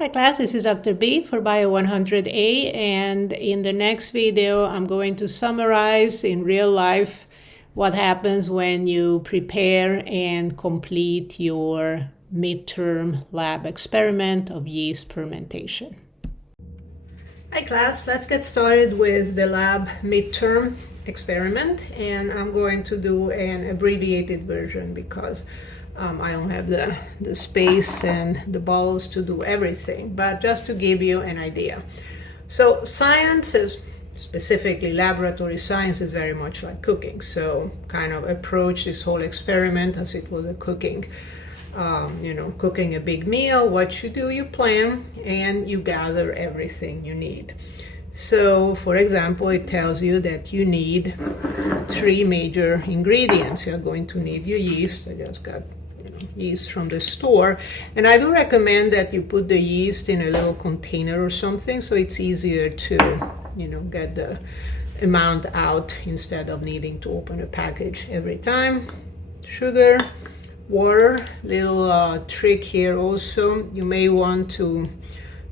Hi class, this is Dr. B for BIO100A, and in the next video I'm going to summarize in real life what happens when you prepare and complete your midterm lab experiment of yeast fermentation. Hi class, let's get started with the lab midterm experiment, and I'm going to do an abbreviated version because I don't have the space and the balls to do everything, but just to give you an idea. So science is, specifically laboratory science, is very much like cooking. So kind of approach this whole experiment as it was a cooking, cooking a big meal. What you do, you plan and you gather everything you need. So for example, it tells you that you need 3 major ingredients. You're going to need your yeast. I just got yeast from the store, and I do recommend that you put the yeast in a little container or something so it's easier to get the amount out instead of needing to open a package every time. Sugar, water. Little trick here also, you may want to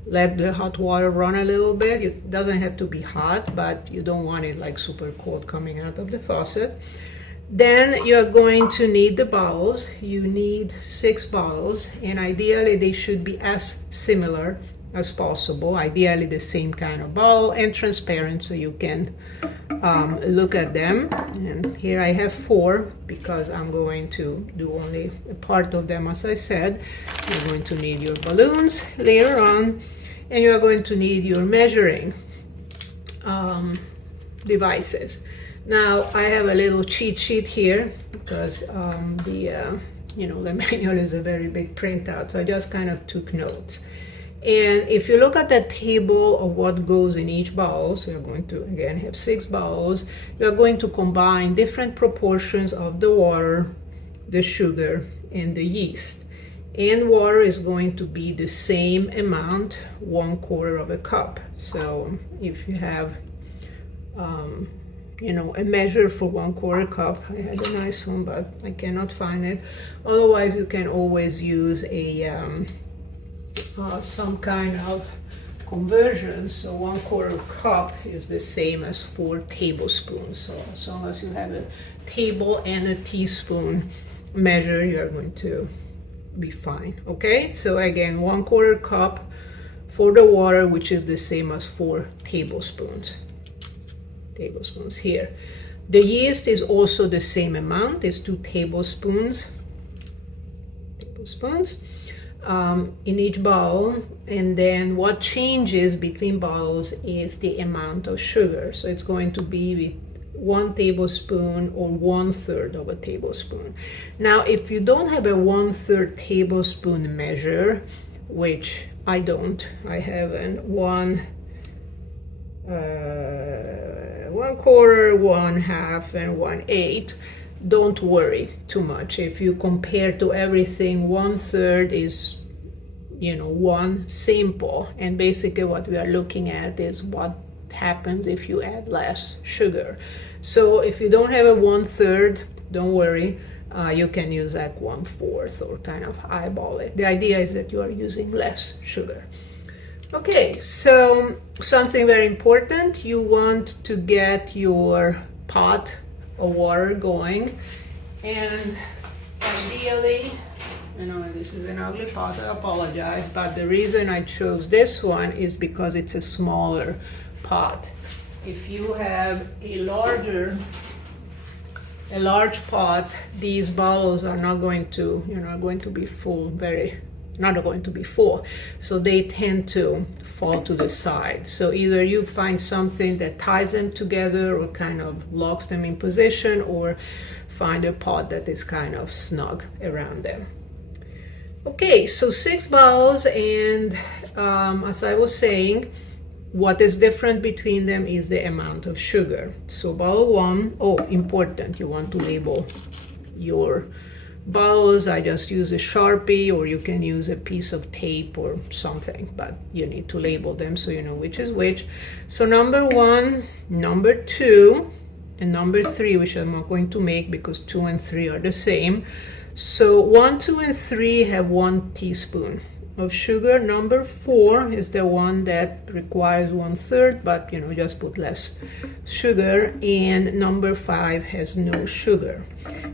let the hot water run a little bit. It doesn't have to be hot, but you don't want it like super cold coming out of the faucet. Then you're going to need the bottles. You need 6 bottles, and ideally they should be as similar as possible. Ideally the same kind of bottle and transparent so you can look at them. And here I have 4 because I'm going to do only a part of them. As I said, you're going to need your balloons later on, and you're going to need your measuring devices. Now I have a little cheat sheet here because the manual is a very big printout, so I just kind of took notes. And if you look at the table of what goes in each bottle, so you're going to again have 6 bottles, you're going to combine different proportions of the water, the sugar, and the yeast. And water is going to be the same amount, 1/4 of a cup. So if you have a measure for 1/4 cup. I had a nice one, but I cannot find it. Otherwise, you can always use a some kind of conversion. So 1/4 cup is the same as 4 tablespoons. So as long as you have a table and a teaspoon measure, you're going to be fine. Okay, so again, 1/4 cup for the water, which is the same as 4 tablespoons here. The yeast is also the same amount. It's 2 tablespoons in each bowl. And then what changes between bowls is the amount of sugar. So it's going to be 1 tablespoon or 1/3 of a tablespoon. Now if you don't have a 1/3 tablespoon measure, which I don't, I have an 1/4, 1/2, and 1/8. Don't worry too much. If you compare to everything, 1/3 is 1 sample, and basically what we are looking at is what happens if you add less sugar. So if you don't have a 1/3, don't worry. You can use like 1/4 or kind of eyeball it. The idea is that you are using less sugar. Okay, so something very important, you want to get your pot of water going, and ideally, this is an ugly pot, I apologize, but the reason I chose this one is because it's a smaller pot. If you have a large pot, these bottles are not going to, be full not going to be full, so they tend to fall to the side. So either you find something that ties them together or kind of locks them in position, or find a pot that is kind of snug around them. Okay, so 6 bottles, and as I was saying, what is different between them is the amount of sugar. So bottle 1, important, you want to label your bottles. I just use a Sharpie, or you can use a piece of tape or something, but you need to label them so you know which is which. So number 1, number 2, and number 3, which I'm not going to make because 2 and 3 are the same. So 1, 2, and 3 have 1 teaspoon of sugar. Number 4 is the one that requires 1/3, but you know, just put less sugar. And number 5 has no sugar.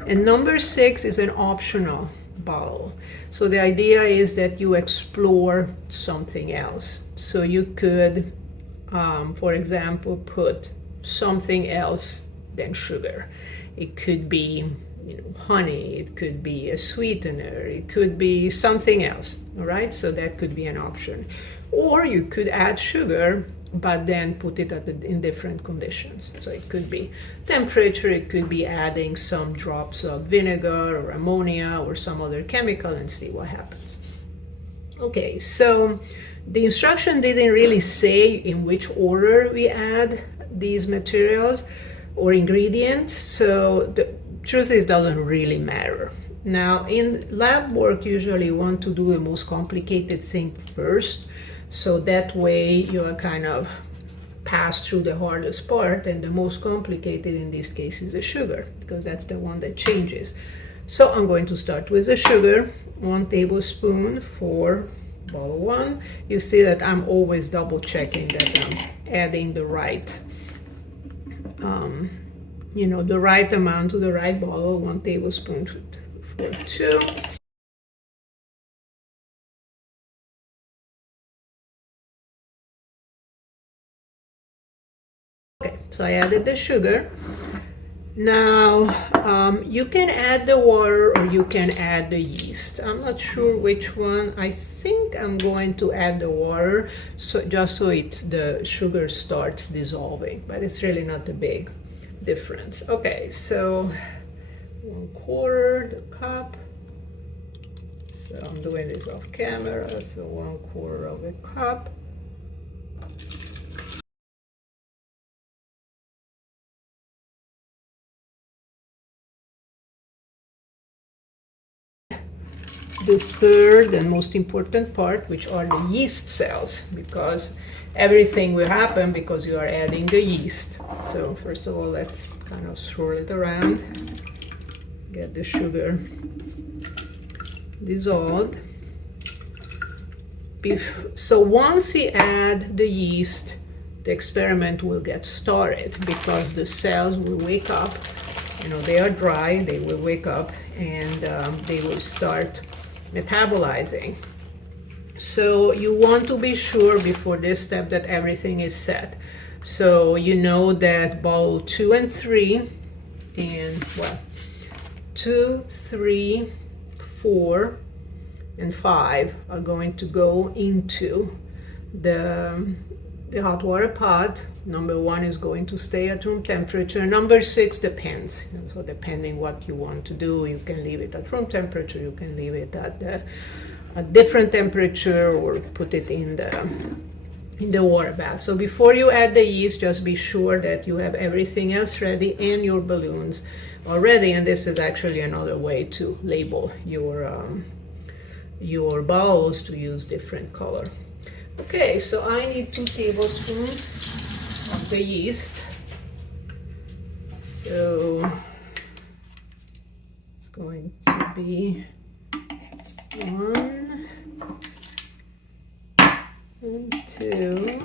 And number 6 is an optional bottle. So the idea is that you explore something else. So you could, for example, put something else than sugar. It could be, you know, honey, it could be a sweetener, it could be something else, all right? So that could be an option. Or you could add sugar, but then put it in different conditions. So it could be temperature, it could be adding some drops of vinegar or ammonia or some other chemical and see what happens. Okay, so the instruction didn't really say in which order we add these materials or ingredients, so the truth is, it doesn't really matter. Now, in lab work, usually you want to do the most complicated thing first, so that way you kind of pass through the hardest part, and the most complicated in this case is the sugar, because that's the one that changes. So I'm going to start with the sugar, 1 tablespoon for bottle 1. You see that I'm always double checking that I'm adding the right you know, the right amount to the right bottle. 1 tablespoon for 2. Okay, so I added the sugar. Now you can add the water or you can add the yeast. I'm not sure which one. I think I'm going to add the water, so just so the sugar starts dissolving, but it's really not a big difference. Okay, so 1/4 the cup. So I'm doing this off camera, so 1/4 of a cup. The third and most important part, which are the yeast cells, because everything will happen because you are adding the yeast. So first of all, let's kind of swirl it around, get the sugar dissolved. So once we add the yeast, the experiment will get started, because the cells will wake up. You know, they are dry, they will wake up, and they will start metabolizing. So you want to be sure before this step that everything is set. So you know that bottle 2 and 3, and well, 2, 3, 4, and 5 are going to go into the hot water pot. Number 1 is going to stay at room temperature. Number 6 depends. So depending what you want to do, you can leave it at room temperature, you can leave it at a different temperature, or put it in the water bath. So before you add the yeast, just be sure that you have everything else ready and your balloons are ready. And this is actually another way to label your bowls, to use different color. Okay, so I need 2 tablespoons of the yeast. So it's going to be 1 and 2.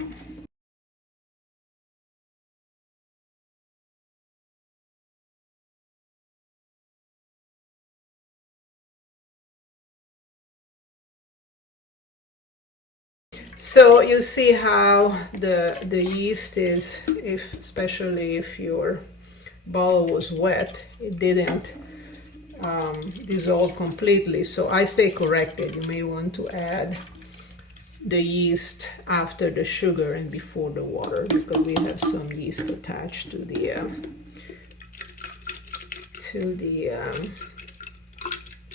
So you see how the yeast is, especially if your bowl was wet, it didn't dissolve completely. So I stay corrected. You may want to add the yeast after the sugar and before the water, because we have some yeast attached to the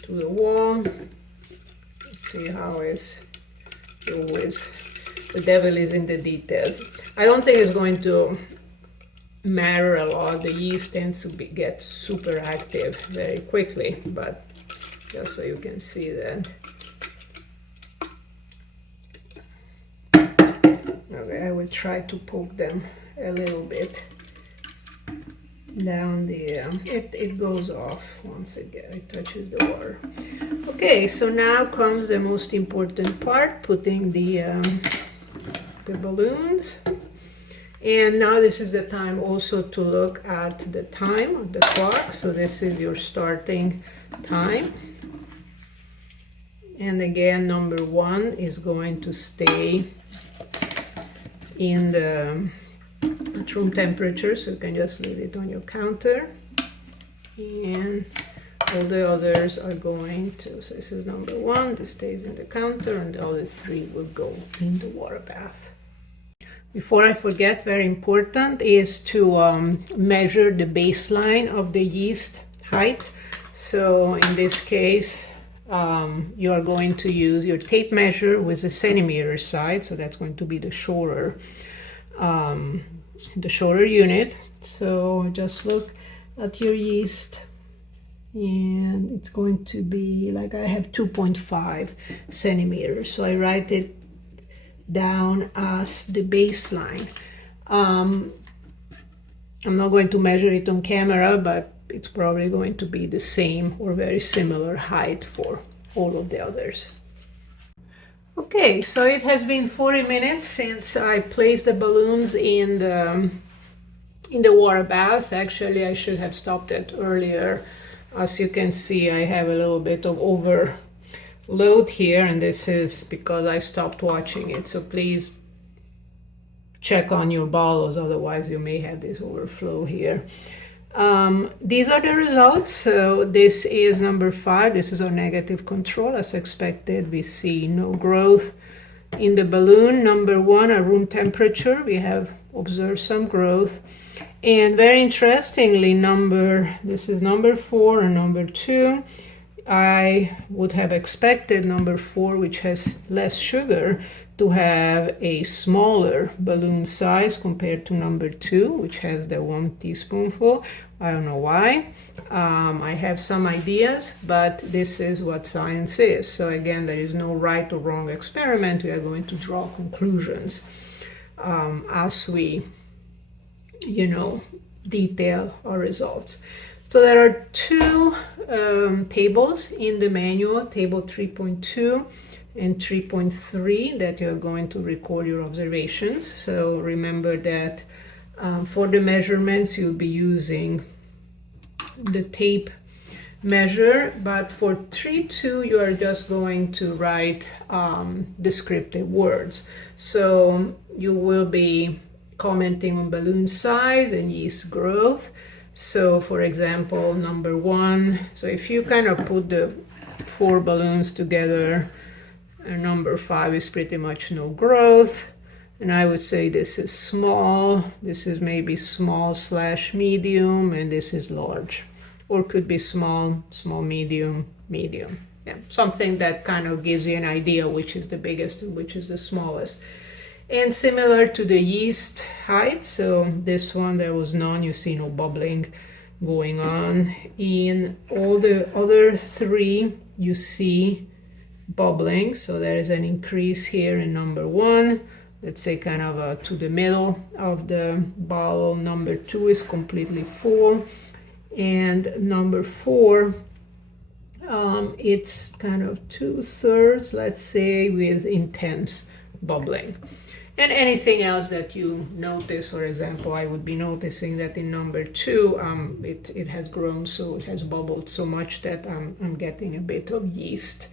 wall. Let's see how it's always, the devil is in the details. I don't think it's going to matter a lot. The yeast tends to get super active very quickly, but just so you can see that. Okay, I will try to poke them a little bit. down the, it goes off once again, it touches the water. Okay, so now comes the most important part, putting the balloons. And now this is the time also to look at the time of the clock. So this is your starting time. And again, number 1 is going to stay in the at room temperature, so you can just leave it on your counter. And all the others are going to, so this is number 1, this stays in the counter, and the other 3 will go in the water bath. Before I forget, very important is to measure the baseline of the yeast height. So in this case, you are going to use your tape measure with a centimeter side, so that's going to be the shorter unit. So just look at your yeast, and it's going to be like, I have 2.5 centimeters, so I write it down as the baseline. I'm not going to measure it on camera, but it's probably going to be the same or very similar height for all of the others. Okay, so it has been 40 minutes since I placed the balloons in the water bath. Actually, I should have stopped it earlier. As you can see, I have a little bit of overload here, and this is because I stopped watching it. So please check on your bottles, otherwise you may have this overflow here. These are the results. So this is number 5. This is our negative control. As expected, we see no growth in the balloon. Number 1, at room temperature, we have observed some growth. And very interestingly, this is number 4 and number 2. I would have expected number 4, which has less sugar, to have a smaller balloon size compared to number 2, which has the 1 teaspoonful. I don't know why. I have some ideas, but this is what science is. So again, there is no right or wrong experiment. We are going to draw conclusions as we, detail our results. So there are 2 tables in the manual, table 3.2 and 3.3, that you're going to record your observations. So remember that for the measurements, you'll be using the tape measure, but for 3.2, you are just going to write descriptive words. So you will be commenting on balloon size and yeast growth. So for example, number 1, so if you kind of put the 4 balloons together, number 5 is pretty much no growth. And I would say this is small, this is maybe small/medium, and this is large. Or could be small, medium. Yeah, something that kind of gives you an idea which is the biggest and which is the smallest. And similar to the yeast height, so this one, there was none, you see no bubbling going on. In all the other 3, you see bubbling, so there is an increase here in number 1, let's say kind of to the middle of the bottle. Number 2 is completely full, and number 4, it's kind of 2/3, let's say, with intense bubbling. And anything else that you notice, for example, I would be noticing that in number 2, it has grown, so it has bubbled so much that I'm getting a bit of yeast,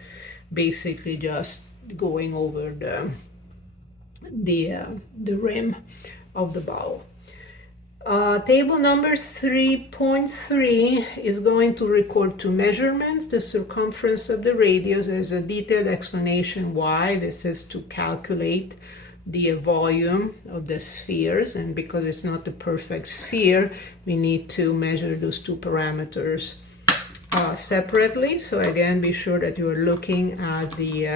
basically just going over the rim of the bottle. Table number 3.3 is going to record 2 measurements, the circumference of the radius. There's a detailed explanation why. This is to calculate the volume of the spheres, and because it's not the perfect sphere, we need to measure those 2 parameters separately. So again, be sure that you are looking at the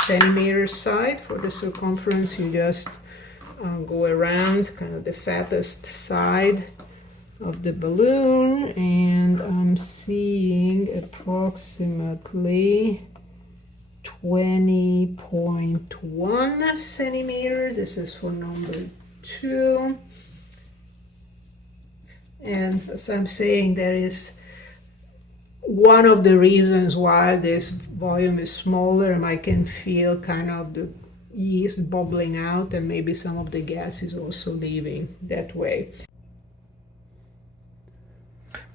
centimeter side. For the circumference, you just go around kind of the fattest side of the balloon, and I'm seeing approximately 20.1 centimeters. This is for number 2. And as I'm saying, there is one of the reasons why this volume is smaller, and I can feel kind of the yeast bubbling out, and maybe some of the gas is also leaving that way.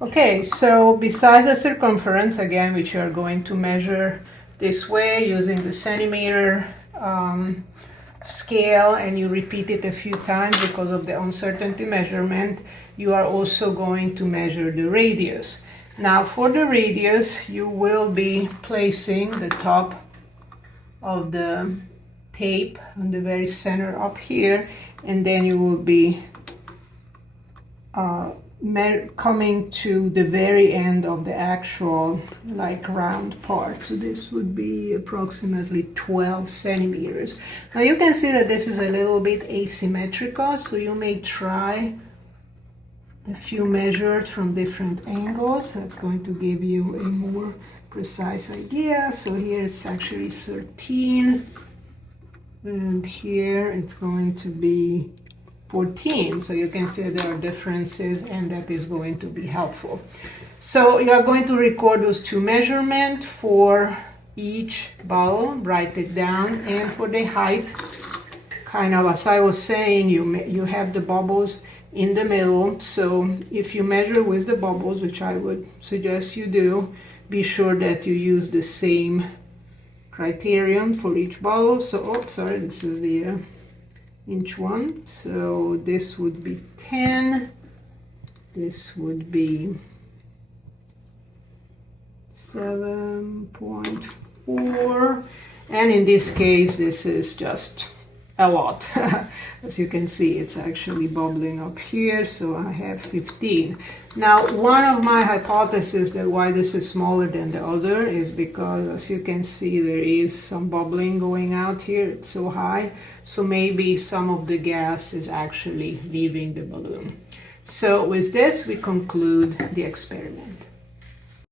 Okay, so besides the circumference, again, which you are going to measure this way using the centimeter scale, and you repeat it a few times because of the uncertainty measurement, you are also going to measure the radius. Now for the radius, you will be placing the top of the tape on the very center up here, and then you will be coming to the very end of the actual like round part. So this would be approximately 12 centimeters. Now you can see that this is a little bit asymmetrical, so you may try a few measures from different angles. That's going to give you a more precise idea. So here it's actually 13, and here it's going to be 14. So you can see there are differences, and that is going to be helpful. So you are going to record those two measurements for each bottle, write it down, and for the height, kind of as I was saying, you have the bubbles in the middle. So if you measure with the bubbles, which I would suggest you do, be sure that you use the same criterion for each bottle. So, sorry, this is the inch one. So this would be 10, this would be 7.4, and in this case this is just a lot. As you can see, it's actually bubbling up here, so I have 15. Now one of my hypotheses that why this is smaller than the other is because, as you can see, there is some bubbling going out here. It's so high, so maybe some of the gas is actually leaving the balloon. So with this we conclude the experiment.